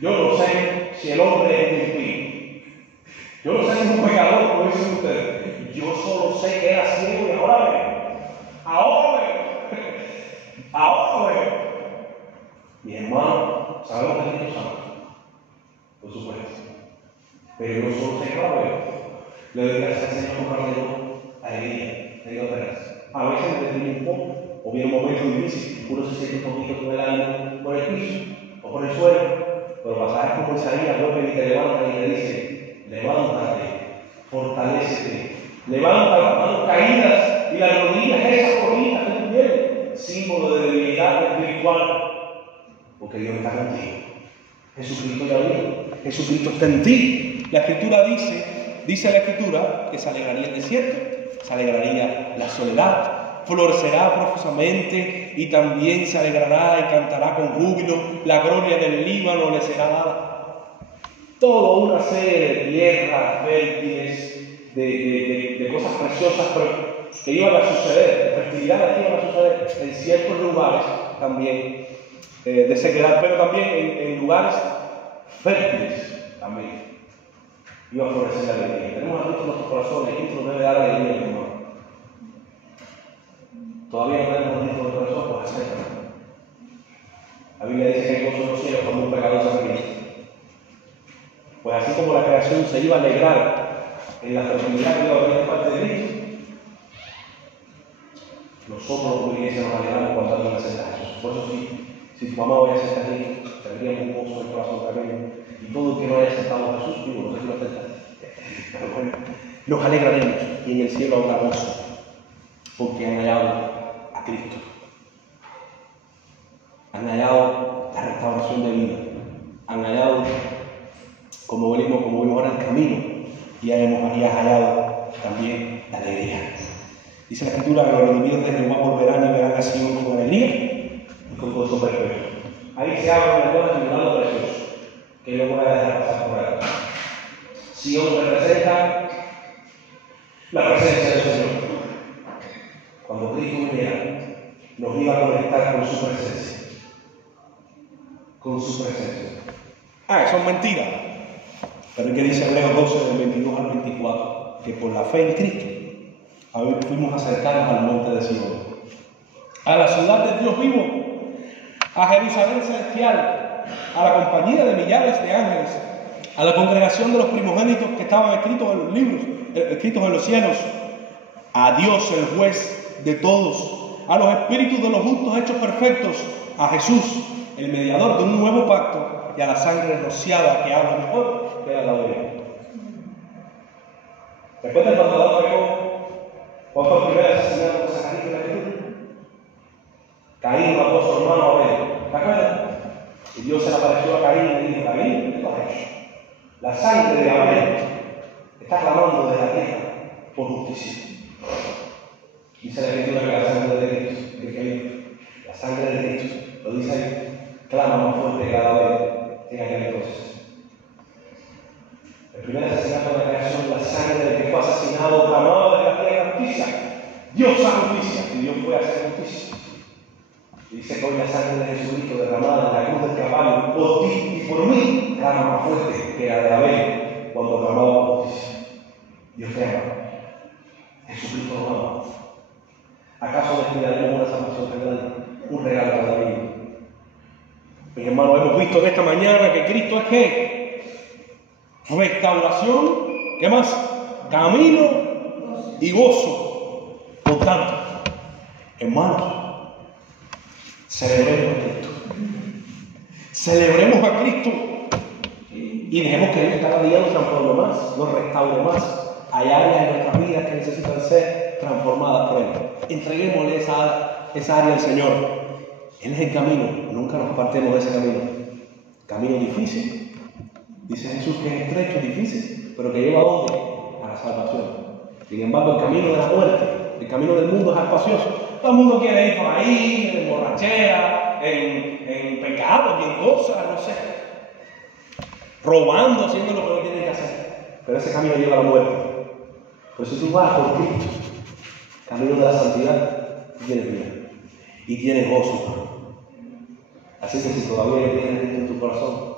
Yo no sé si el hombre es un espíritu. Yo no sé si es un pecador, como dicen ustedes. Yo solo sé que era ciego y ahora ve. Ahora ve. Mis hermanos, sabemos que Cristo ama, por supuesto. Pero no somos esclavos. Le doy gracias al Señor por darle alegría, le doy gracias. A veces me deprime un poco, o viene un momento difícil, uno se siente un poquito con el ánimo por el piso o por el suelo, pero pasajes como Isaías, vuelve y te levanta y te dice: levántate, fortalécete, levanta las manos caídas y las rodillas esas corridas que tú tienes, símbolo de debilidad espiritual, porque Dios está contigo. Jesucristo ya vino, Jesucristo está en ti. La Escritura dice la Escritura que se alegraría el desierto, se alegraría la soledad, florecerá profusamente y también se alegrará y cantará con júbilo, la gloria del Líbano le será dada. Toda una serie de tierras fértiles, de cosas preciosas que iban a suceder, de fertilidades que iban a suceder en ciertos lugares también de sequedad, pero también en lugares fértiles también iba a florecer la alegría. Tenemos a Cristo en nuestros corazones, Cristo nos debe dar alegría, hermano. Todavía no tenemos a Cristo en nuestro corazón, pues acércalo. La Biblia dice que hay gozo en los cielos cuando un pecador se arrepiente. Pues así como la creación se iba a alegrar en la fertilidad que iba a venir de parte de Cristo, nosotros como iglesia nos alegramos cuando alguien acepta a Jesús. Por eso si tu mamá hoy acepta a Cristo, tendríamos un gozo en el corazón también. Y todo el que no haya aceptado a Jesús, digo, no sé si lo acepta. Pero bueno, nos alegraremos y en el cielo habrá gozo, porque han hallado a Cristo. Han hallado la restauración de vida. Han hallado, como vimos ahora, el camino. Y has hallado también la alegría. Dice la Escritura que los redimidos de Jehová volverán y verán a Sion con alegría y con gozo perpetuo. Ahí se abre una cosa y un lado precioso, que no voy a dejar pasar por ahí. Sion representa la presencia del Señor. Cuando Cristo viniera, nos iba a conectar con su presencia. Con su presencia. Eso es mentira. Pero ¿qué dice Hebreos 12, del 22 al 24? Que por la fe en Cristo fuimos acercados al monte de Sion, a la ciudad del Dios vivo, a Jerusalén celestial, a la compañía de millares de ángeles, a la congregación de los primogénitos que estaban escritos en los libros, escritos en los cielos, a Dios el juez de todos, a los espíritus de los justos hechos perfectos, a Jesús, el mediador de un nuevo pacto, y a la sangre rociada que habla mejor que la de él. ¿Recuerdan cuando Adán pecó? ¿Cuál fue el primer asesinato que Zacarías en la Escritura? Caín mató a su hermano Abel. ¿Te acuerdas? Y Dios se le apareció a Caín y le dijo: Caín, ¿qué tú has hecho? La sangre de Abel está clamando de la tierra por justicia. Dice la Escritura que la sangre de Cristo, de Caín, la sangre de Cristo, lo dice ahí, clama más fuerte que la de Abel en aquel entonces. El primer asesinato de la creación, la sangre del que fue asesinado, clamaba de la tierra justicia. Dios hace justicia, y Dios fue a hacer justicia. Y dice que hoy la sangre de Jesucristo derramada en la cruz del Calvario por ti y por mí clama más fuerte que la de Abel cuando clamaba justicia. Dios te ama. Jesucristo nos ama. ¿Acaso descuidaremos una salvación tan grande? Un regalo tan divino. Mis hermanos, hemos visto en esta mañana que Cristo es ¿qué? Restauración, ¿qué más? Camino y gozo. Por tanto, hermanos, celebremos a Cristo. Celebremos a Cristo y dejemos que Él cada día nos transforme más, nos restaure más. Hay áreas en nuestras vidas que necesitan ser transformadas por Él. Entreguémosle esa área al Señor. Él es el camino, nunca nos apartemos de ese camino. Camino difícil. Dice Jesús que es estrecho, difícil, pero que lleva ¿a dónde? A la salvación. Sin embargo, el camino de la muerte, el camino del mundo es espacioso. Todo el mundo quiere ir por ahí, en borrachera, en pecados y en cosas, no sé. Robando, haciendo lo que no tienen que hacer. Pero ese camino lleva a la muerte. Pero si tú vas por Cristo, camino de la santidad, tienes vida. Y tienes gozo. Así que si todavía no tienes Cristo en tu corazón,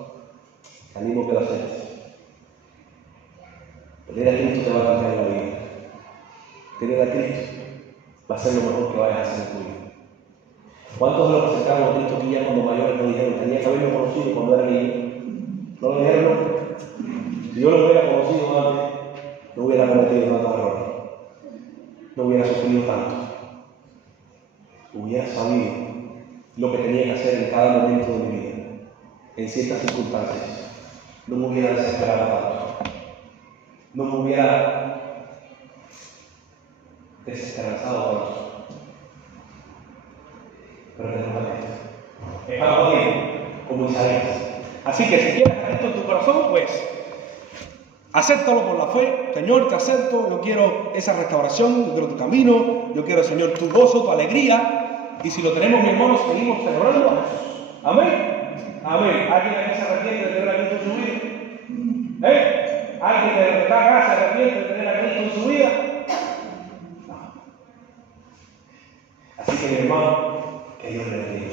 te animo que lo aceptes. Tener a Cristo te va a cambiar la vida. Tener a Cristo va a ser lo mejor que vayas a hacer en tu vida. ¿Cuántos de los que aceptaron a Cristo aquí ya cuando mayores no dijeron, tenía que haberme conocido cuando era niño? ¿No lo dijeron nunca? Si yo lo hubiera conocido antes, no hubiera cometido tantos errores. No hubiera sufrido tanto. Hubiera sabido lo que tenía que hacer en cada momento de mi vida, en ciertas circunstancias. No me hubiera desesperado tanto. No me hubiera desesperanzado tanto. Pero tenemos que estamos bien, como Isaías. Así que si quieres a Cristo en tu corazón, pues acéptalo por la fe. Señor, te acepto, yo quiero esa restauración, yo quiero tu camino, yo quiero, Señor, tu gozo, tu alegría. Y si lo tenemos, mi hermano, seguimos celebrando a Jesús. Amén. Amén. ¿Alguien aquí se arrepiente de tener a Cristo en su vida? ¿Alguien de los que está acá se arrepiente de tener a Cristo en su vida? No. Así que, mi hermano, que Dios le bendiga.